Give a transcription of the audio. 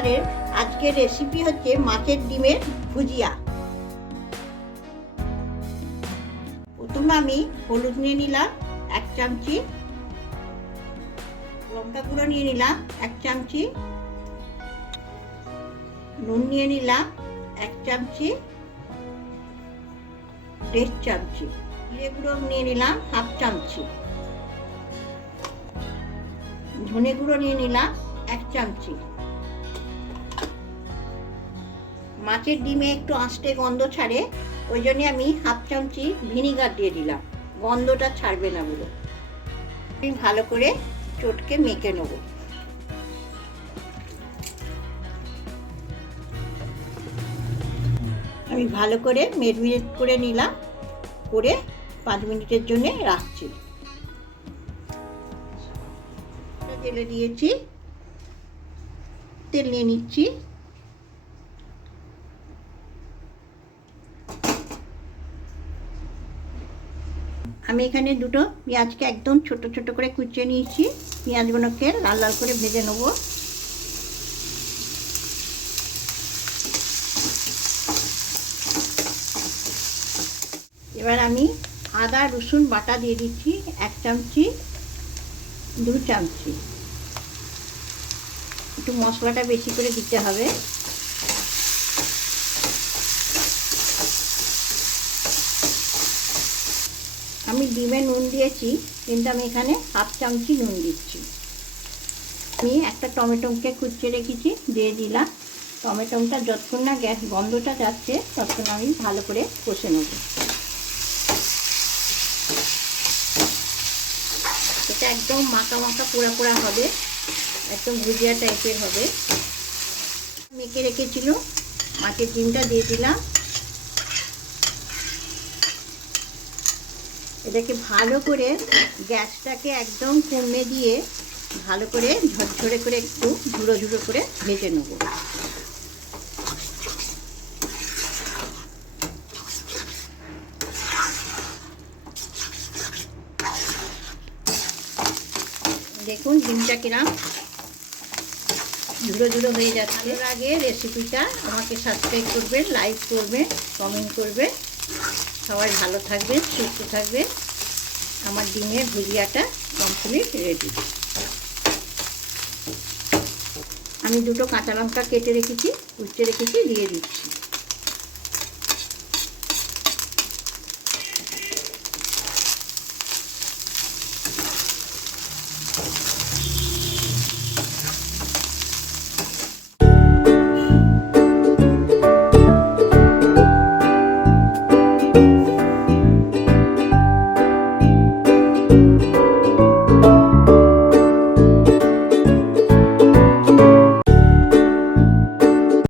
পরিবারের আজকের রেসিপি হচ্ছে মাছের ডিমের ভুজিয়া। প্রথমে আমি হলুদ নিয়ে নিলাম 1 চামচি, লঙ্কা গুঁড়ো নিয়ে নিলাম 1 চামচি, নুন নিয়ে নিলাম 1 চামচি, 1.5 চামচি, জিরে গুঁড়ো নিয়ে নিলাম 1/2 চামচি, ধনে গুঁড়ো নিয়ে নিলাম 1 চামচি। মাছের ডিমে একটু আঁশটে গন্ধ ছাড়ে, ওই জন্য আমি 1/2 চামচি ভিনিগার দিয়ে দিলাম, গন্ধটা ছাড়বে না বলে। আমি ভালো করে চটকে মেখে নেব। আমি ভালো করে মেরিনেট করে নিলাম, করে 5 মিনিটের জন্য রাখছি। তেলে দিয়েছি, তেল নিয়ে নিচ্ছি। আমি এখানে দুটো পেঁয়াজকে একদম ছোট ছোট করে কুচিয়ে নিয়েছি। পেঁয়াজগুলোকে লাল লাল করে ভেজে নেব। এবার আমি আদা রসুন বাটা দিয়ে দিচ্ছি 1 চামচি, 2 চামচি। একটু মশলাটা বেশি করে দিতে হবে। আমি ডিমে নুন দিয়েছি, কিন্তু আমি এখানে 1/2 চামচি নুন দিচ্ছি। আমি একটা টমেটোকে কুচিয়ে রেখেছি, দিয়ে দিলাম। টমেটোটা যতক্ষণ না গ্যাস গন্ধটা যাচ্ছে ততক্ষণ আমি ভালো করে কষে নেব। এটা একদম মাখা মাখা পোড়া পোড়া হবে, একদম ভুজিয়া টাইপের হবে। মেখে রেখেছিল মাছের ডিমটা দিয়ে দিলাম। এটাকে ভালো করে গ্যাসটাকে একদম কমে দিয়ে ভালো করে ঝরঝরে করে একটু ঝুড়ো ঝুড়ো করে ভেজে নেব। দেখুন ডিমটা কিরম ঝুড়ো ঝুড়ো হয়ে যাচ্ছে। এর আগে রেসিপিটা আমাকে সাবস্ক্রাইব করবেন, লাইক করবেন, কমেন্ট করবেন। সবাই ভালো থাকবেন, সুস্থ থাকবেন। আমার ডিমের ভুজিয়াটা কমপ্লিট রেডি। আমি দুটো কাঁচা লঙ্কা কেটে রেখেছি, কুচিয়ে রেখেছি, দিয়ে দিচ্ছি।